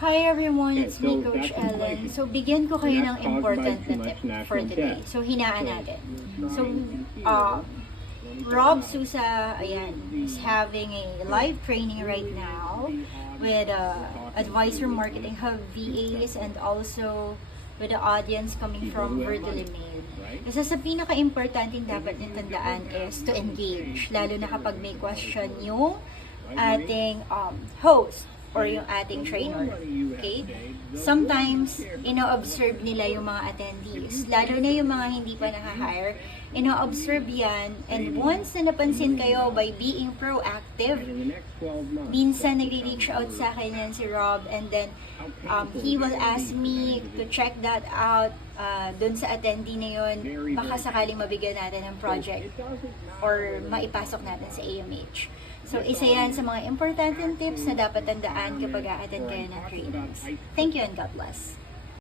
Hi everyone, it's Okay, me so Coach that's Ellen. inflation. So bigyan ko kayo And ng that's caused important by too na much tip natural for today. debt. So hinaan natin. So uh, Rob Sousa, ayan, is having a live training right now with Advisor Marketing Hub VAs and also with the audience coming from Virgil Email. Isa sa pinaka-importanting dapat nyo tandaan is to engage, lalo na kapag may question yung ating host or yung ating trainer. Okay? Sometimes, ino-observe nila yung mga attendees. Lalo na yung mga hindi pa nakahire, ino-observe yan. And once na napansin kayo by being proactive, minsan nagre-reach out sa akin yan si Rob, and then he will ask me to check that out dun sa attendee na yun. Baka sakaling mabigyan natin ng project or maipasok natin sa AMH. So, isa yan sa mga importante tips na dapat tandaan kapag a-attend kayo ng trainings. Thank you and God bless.